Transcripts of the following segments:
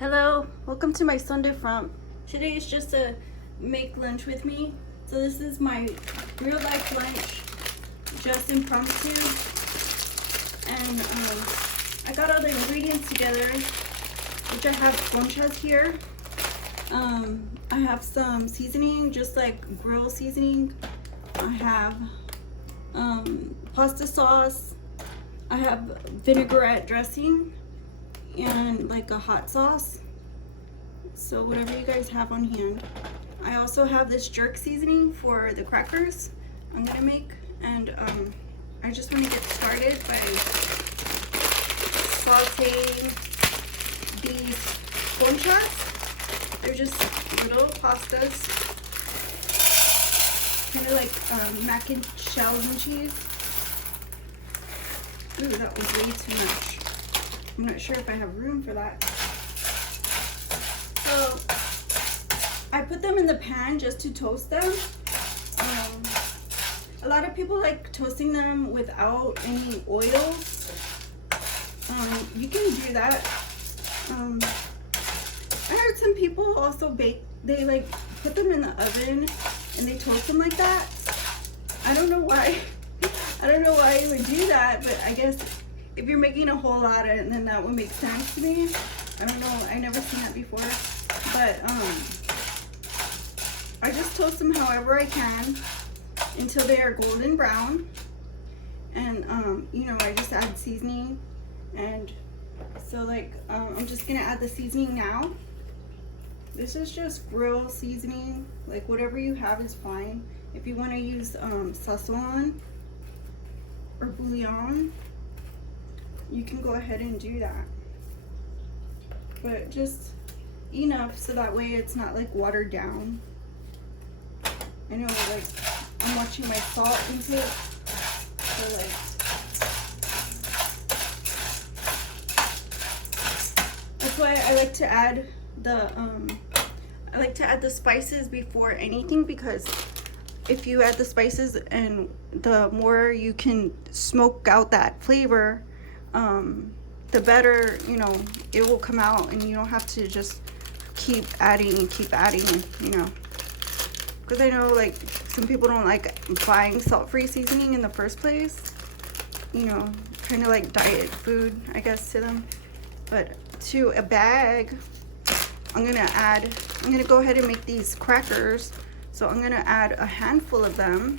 Hello, welcome to my Sunday front. Today is just to make lunch with me. So this is my real life lunch, just impromptu. And I got all the ingredients together, which I have conchas here. I have some seasoning, just like grill seasoning. I have pasta sauce. I have vinaigrette dressing and like a hot sauce, so whatever you guys have on hand. I also have this jerk seasoning for the crackers I'm gonna make, and I just want to get started by sauteing these conchas. They're just little pastas, kind of like mac and shell and cheese. Ooh, that was way too much. I'm not sure if I have room for that. So I put them in the pan just to toast them. A lot of people like toasting them without any oils. You can do that. I heard some people also bake, they like put them in the oven and they toast them like that. I don't know why. I don't know why you would do that, but I guess if you're making a whole lot of it, then that would make sense to me. I don't know, I never seen that before. But I just toast them however I can until they are golden brown. And you know, I just add seasoning. And so like I'm just gonna add the seasoning now. This is just grill seasoning, like whatever you have is fine. If you want to use sazon or bouillon, you can go ahead and do that, but just enough so that way it's not like watered down. I know, like, I'm watching my salt intake, so like that's why I like to add the spices before anything, because if you add the spices and the more you can smoke out that flavor, the better, you know, it will come out, and you don't have to just keep adding, you know, because I know like some people don't like buying salt-free seasoning in the first place, you know, kind of like diet food, I guess, to them. But to a bag, I'm gonna go ahead and make these crackers. So I'm gonna add a handful of them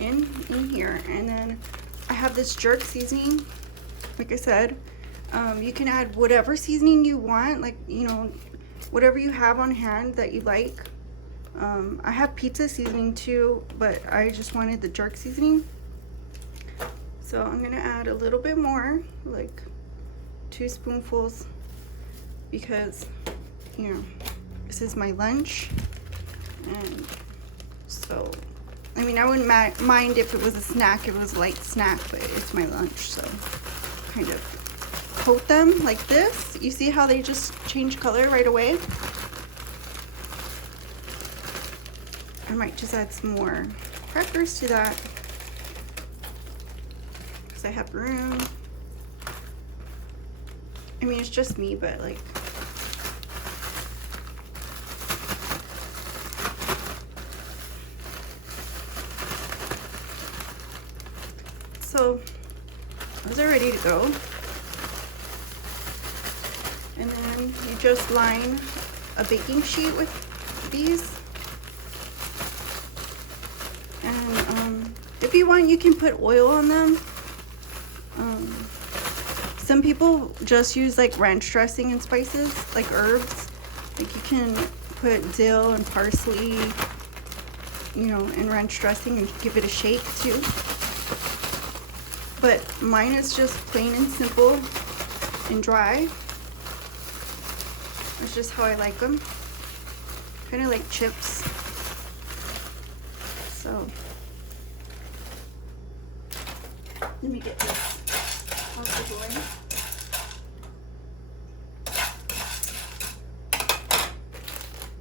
in here, and then I have this jerk seasoning. Like I said, you can add whatever seasoning you want, like, you know, whatever you have on hand that you like. I have pizza seasoning too, but I just wanted the jerk seasoning. So I'm gonna add a little bit more, like 2 spoonfuls, because, you know, this is my lunch. And so, I mean, I wouldn't mind if it was a snack, if it was a light snack, but it's my lunch, so kind of coat them like this. You see how they just change color right away? I might just add some more crackers to that, because I have room. I mean, it's just me, but like, so those are ready to go. And then you just line a baking sheet with these. And if you want, you can put oil on them. Some people just use like ranch dressing and spices, like herbs. Like you can put dill and parsley, you know, in ranch dressing and give it a shake too. But mine is just plain and simple and dry. That's just how I like them. Kind of like chips. So let me get this out the way.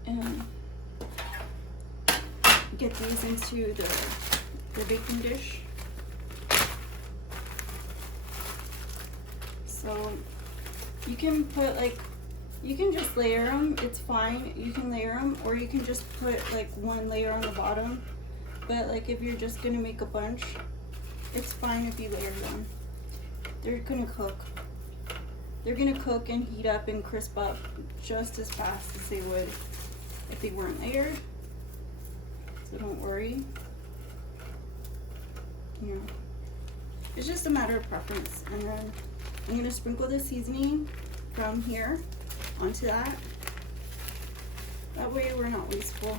And get these into the baking dish. So You can put like, you can just layer them, it's fine. You can layer them, or you can just put like one layer on the bottom. But like if you're just gonna make a bunch, it's fine if you layer them. They're gonna cook. They're gonna cook and heat up and crisp up just as fast as they would if they weren't layered. So don't worry. You know, it's just a matter of preference. And then I'm gonna sprinkle the seasoning from here onto that. That way we're not wasteful.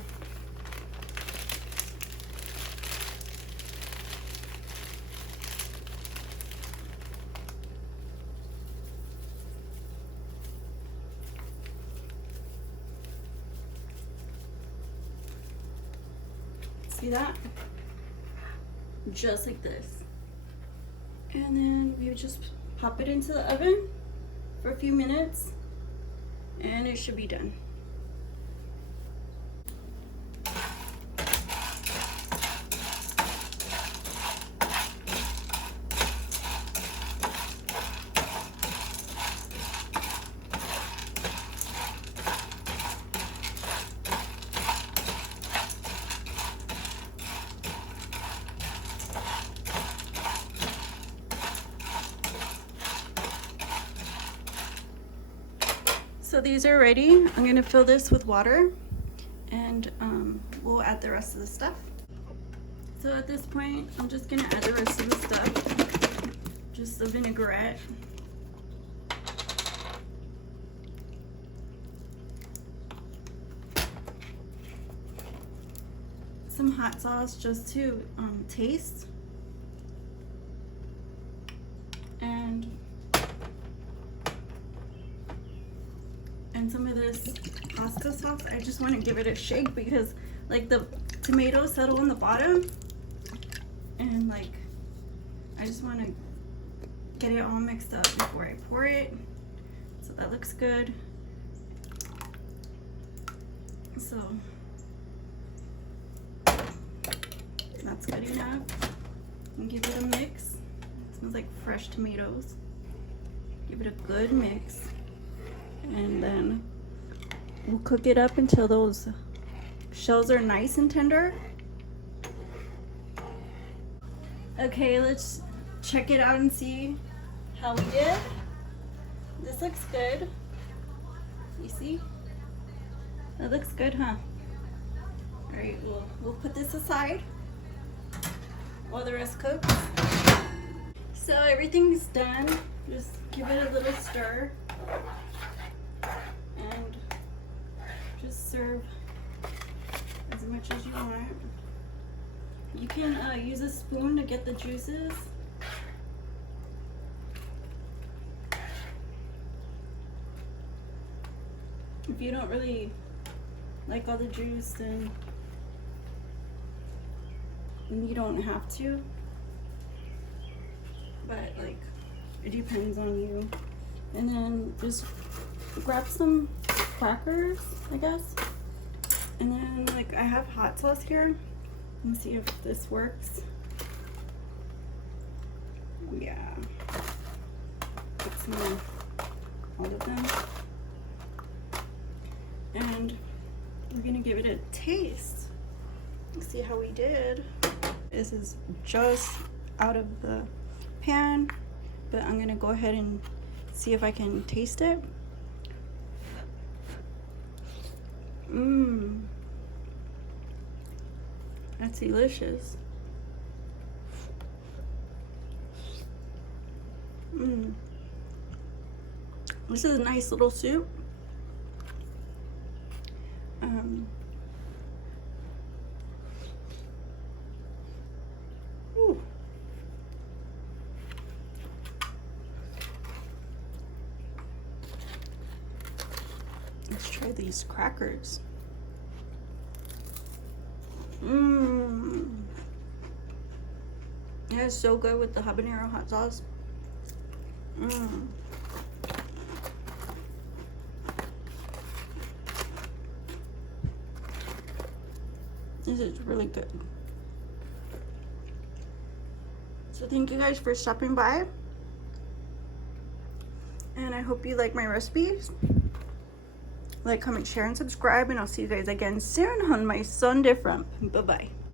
See that? Just like this. And then we just pop it into the oven for a few minutes and it should be done. So these are ready. I'm gonna fill this with water and we'll add the rest of the stuff. So at this point, I'm just gonna add the rest of the stuff. Just the vinaigrette. Some hot sauce just to taste. And some of this pasta sauce. I just want to give it a shake because like the tomatoes settle in the bottom and like I just want to get it all mixed up before I pour it. So that looks good. So that's good enough. And give it a mix. It smells like fresh tomatoes. Give it a good mix. And then we'll cook it up until those shells are nice and tender. Okay, let's check it out and see how we did. This looks good. You see? That looks good, huh? All right, we'll put this aside while the rest cooks. So everything's done. Just give it a little stir. And just serve as much as you want. You can use a spoon to get the juices. If you don't really like all the juice, then you don't have to. But like, it depends on you. And then just grab some crackers, I guess. And then like I have hot sauce here. Let me see if this works. Yeah. Put some in all of them. And we're gonna give it a taste. Let's see how we did. This is just out of the pan, but I'm gonna go ahead and see if I can taste it. Mmm. That's delicious. Mmm. This is a nice little soup. Ooh. Let's try these crackers. Mmm. It is so good with the habanero hot sauce. Mmm. This is really good. So thank you guys for stopping by. And I hope you like my recipes. Like, comment, share, and subscribe. And I'll see you guys again soon on my Sun Different. Bye-bye.